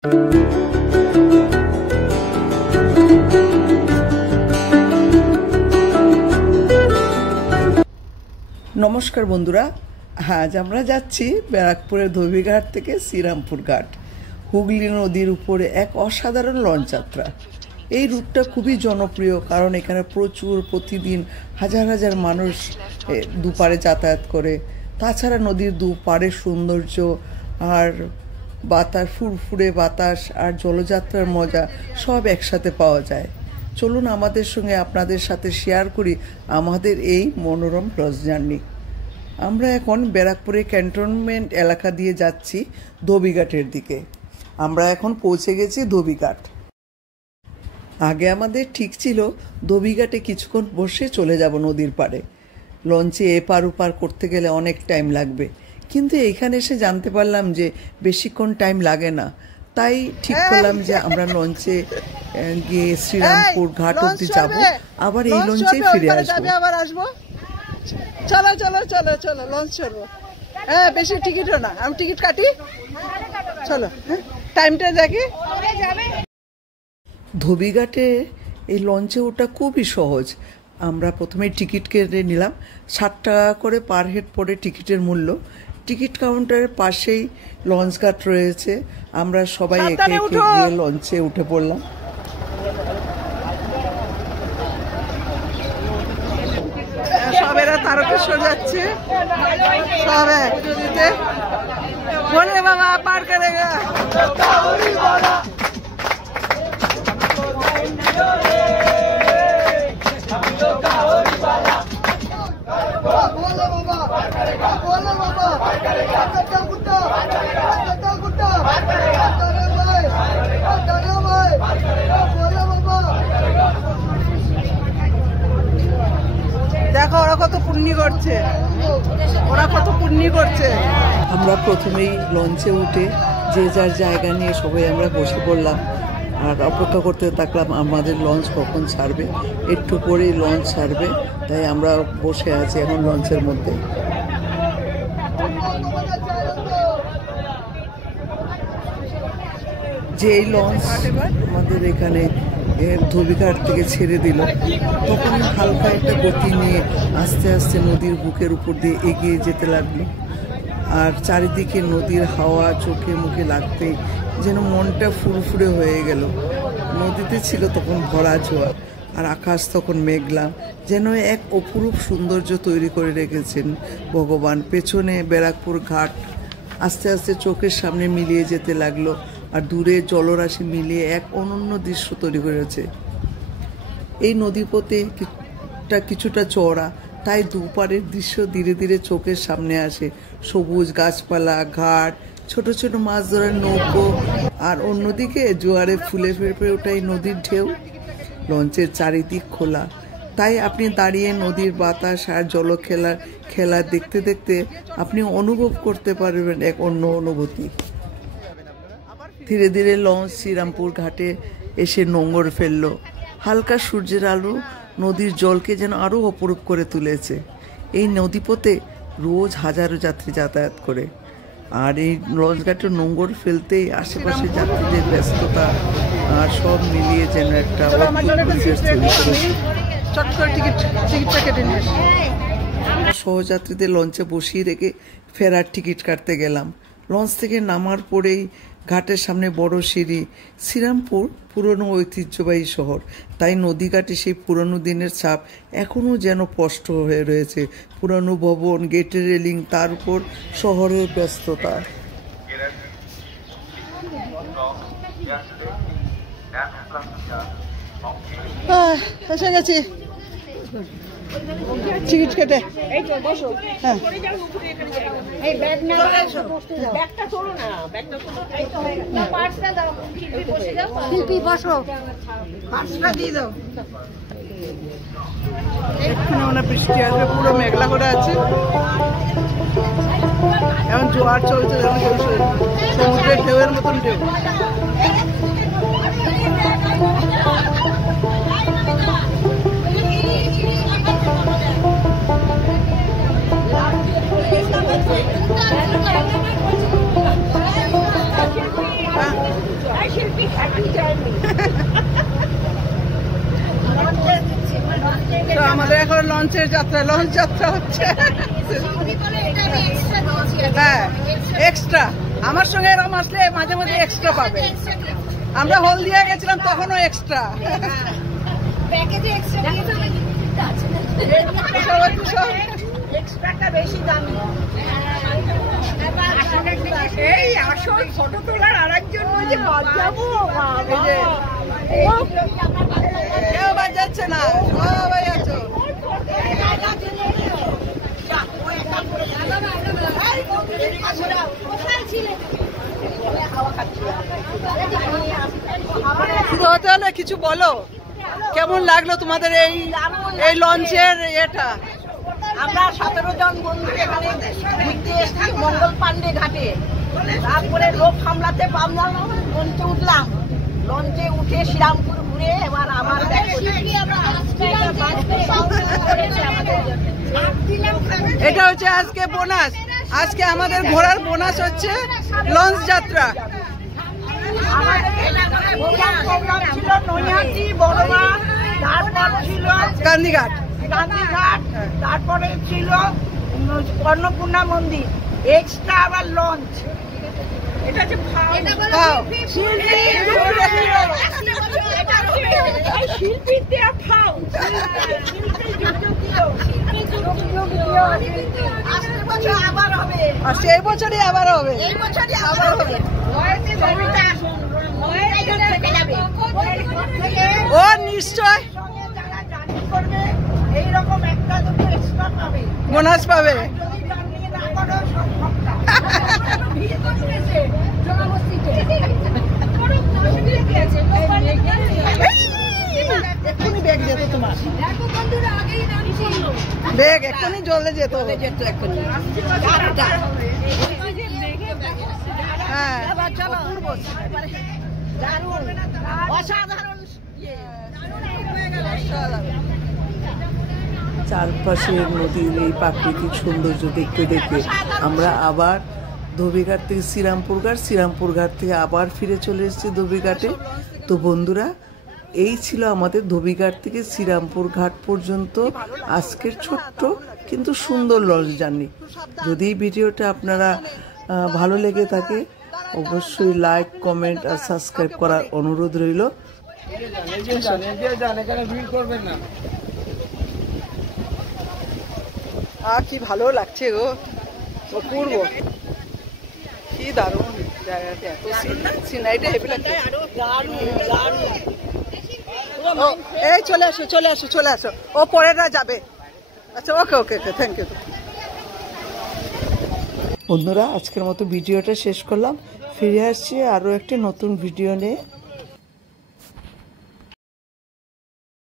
নমস্কার বন্ধুরা, আজ আমরা যাচ্ছি ব্যারাকপুরের ধোবিঘাট থেকে শ্রীরামপুর ঘাট। হুগলি নদীর উপরে এক অসাধারণ লঞ্চ যাত্রা। এই রুটটা খুবই জনপ্রিয়, কারণ এখানে প্রতিদিন হাজার হাজার মানুষ দুপারে যাতায়াত করে। তাছাড়া নদীর দুপারের সৌন্দর্য আর বাতাস, ফুরফুরে বাতাস আর জলযাত্রার মজা সব একসাথে পাওয়া যায়। চলুন আমাদের সঙ্গে আপনাদের সাথে শেয়ার করি আমাদের এই মনোরম লঞ্চ জার্নি। আমরা এখন ব্যারাকপুরের ক্যান্টনমেন্ট এলাকা দিয়ে যাচ্ছি ধোবিঘাটের দিকে। আমরা এখন পৌঁছে গেছি ধোবিঘাট। আগে আমাদের ঠিক ছিল ধোবিঘাটে কিছুক্ষণ বসে চলে যাব নদীর পাড়ে। লঞ্চে এপার ওপার করতে গেলে অনেক টাইম লাগবে, কিন্তু এখানে এসে জানতে পারলাম যে বেশিক্ষণ টাইম লাগে না। তাই ঠিক করলাম যে আমরা লঞ্চে গিয়ে শ্রীরামপুর ঘাট অব্দি যাব, আবার এই লঞ্চেই ফিরে আসবো। চলো চলো চলো চলো, লঞ্চ চলবো। হ্যাঁ, বেশি টিকিটও না, আমি টিকিট কাটি। চলো, টাইমটা দেখি। ধোবিঘাটে এই লঞ্চে ওঠা খুবই সহজ। আমরা প্রথমে টিকিট কেটে নিলাম। 60 টাকা করে পার হেড পড়ে টিকিটের মূল্য। টিকিট কাউন্টারের পাশেই লঞ্চ ঘাট রয়েছে। আমরা সবাই একে একে গিয়ে লঞ্চে উঠে পড়লাম। সবেরা তারকেশ্বর যাচ্ছে, সব এক নদীতে। বলে বাবা পার করে দেখো ওরা কত পুণ্য করছে, ওরা কত পুণ্য করছে। আমরা প্রথমেই লঞ্চে উঠে যে যার জায়গা নিয়ে সবাই আমরা বসে পড়লাম আর অপেক্ষা করতে থাকলাম আমাদের লঞ্চ কখন ছাড়বে। একটু পরেই লঞ্চ ছাড়বে, তাই আমরা বসে আছি এখন লঞ্চের মধ্যে। যে এই লঞ্চ আমাদের এখানে ধোবিঘাট থেকে ছেড়ে দিল, তখন হালকা একটা গতি নিয়ে আস্তে আস্তে নদীর বুকের উপর দিয়ে এগিয়ে যেতে লাগলো। আর চারিদিকে নদীর হাওয়া চোখে মুখে লাগতে যেন মনটা ফুরফুরে হয়ে গেল। নদীতে ছিল তখন ভরা জোয়ার, আর আকাশ তখন মেঘলা, যেন এক অপরূপ সৌন্দর্য তৈরি করে রেখেছেন ভগবান। পেছনে ব্যারাকপুর ঘাট আস্তে আস্তে চোখের সামনে মিলিয়ে যেতে লাগলো, আর দূরে জলরাশি মিলিয়ে এক অনন্য দৃশ্য তৈরি করেছে। এই নদীপথে কিছুটা চওড়া, তাই দুপারের দৃশ্য ধীরে ধীরে চোখের সামনে আসে। সবুজ গাছপালা, ঘাট, ছোট ছোট মাছ ধরার নৌকো, আর অন্যদিকে জোয়ারে ফুলে ফেপে ওঠা এই নদীর ঢেউ। লঞ্চের চারিদিক খোলা, তাই আপনি দাঁড়িয়ে নদীর বাতাস আর খেলা দেখতে দেখতে আপনি অনুভব করতে পারবেন এক অন্য অনুভূতি। ধীরে ধীরে লঞ্চ শ্রীরামপুর ঘাটে এসে নোঙর ফেলল। হালকা সূর্যের আলো নদীর জলকে যেন আরও অপরূপ করে তুলেছে। এই নদীপথে রোজ হাজারো যাত্রী যাতায়াত করে, আর এই লঞ্চ ঘাটে নোঙর ফেলতেই আশেপাশে যাত্রীদের ব্যস্ততা আর সব মিলিয়ে যেন একটা পরিবেশ তৈরি করেছে। সহযাত্রীদের লঞ্চে বসিয়ে রেখে ফেরার টিকিট কাটতে গেলাম। লঞ্চ থেকে নামার পরেই ঘাটের সামনে বড় সিঁড়ি। শ্রীরামপুর পুরনো ঐতিহ্যবাহী শহর, তাই নদীঘাটে সেই পুরনো দিনের ছাপ এখনও যেন স্পষ্ট হয়ে রয়েছে। পুরনো ভবন, গেটের রেলিং, তার উপর শহরের ব্যস্ততা। এসে গেছি টিকিট কেটে। হ্যাঁ, এক্ষুনি মনে বৃষ্টি আসবে, পুরো মেঘলা করে আছে। এখন জোয়ার চলছে, সমুদ্রের ঢেউয়ের মতন ঢেউ। তো আমাদের এখন লঞ্চের যাত্রা, লঞ্চ যাত্রা হচ্ছে। হ্যাঁ এক্সট্রা, আমার সঙ্গে এরকম আসলে মাঝে মাঝে এক্সট্রা পাবে। আমরা হলদিয়া গেছিলাম তখনও এক্সট্রা। ফটো তোলার আর একজন কেউ বাদ যাচ্ছে না, সবাই আছো। শুরু হতে হলে কিছু বলো, কেমন লাগলো তোমাদের এই লঞ্চের এটা? আমরা 17 জন বন্ধু এখানে ঘুরতে এসেছি মঙ্গল পান্ডে ঘাটে। তারপরে লোক সামলাতে পারলাম, লঞ্চে উঠলাম। লঞ্চে উঠে শ্রীরামপুর ঘুরে এবার আবার এটা হচ্ছে আজকে বোনাস, আজকে আমাদের ঘোরার বোনাস হচ্ছে লঞ্চ যাত্রা। ছিল নৈহাটি, বড়মা, তারপর ছিল গান্ধীঘাট, তারপরে ছিল অন্নপূর্ণা মন্দির, এক্সট্রা আবার লঞ্চ। এটা যে শিল্পীর দেয়া ফাউ, আবার হবে, আর সেই বছরই আবার হবে, এই বছরই আবার হবে। ও নিশ্চয় করবে এইরকম একটা দুটো এক্সট্রা পাবে, বোনাস পাবে। এক্ষুনি ব্যাগ যেত তোমার, ব্যাগ এক্ষুনি জলে যেত। হ্যাঁ অসাধারণ। চারপাশের নদীর এই প্রাকৃতিক সৌন্দর্য দেখতে দেখতে আমরা আবার ধোবিঘাট থেকে শ্রীরামপুর ঘাট, শ্রীরামপুর ঘাট থেকে আবার ফিরে চলে এসেছি ধোবিঘাটে। তো বন্ধুরা, এই ছিল আমাদের ধোবিঘাট থেকে শ্রীরামপুর ঘাট পর্যন্ত আজকের ছোট্ট কিন্তু সুন্দর লঞ্চ জার্নি। যদি এই ভিডিওটা আপনারা ভালো লেগে থাকে অবশ্যই লাইক, কমেন্ট আর সাবস্ক্রাইব করার অনুরোধ রইল। কি ভালো লাগছে গো, অপূর্ব, কি দারুণ জায়গাটা, এত সিনারিটা হেভি লাগছে। এই চলে আসো চলে আসো চলে আসো, ও পরেরা যাবে। আচ্ছা ওকে ওকে ওকে, থ্যাংক ইউ। বন্ধুরা, আজকের মতো ভিডিওটা শেষ করলাম, ফিরে আসছি আরও একটি নতুন ভিডিও নিয়ে।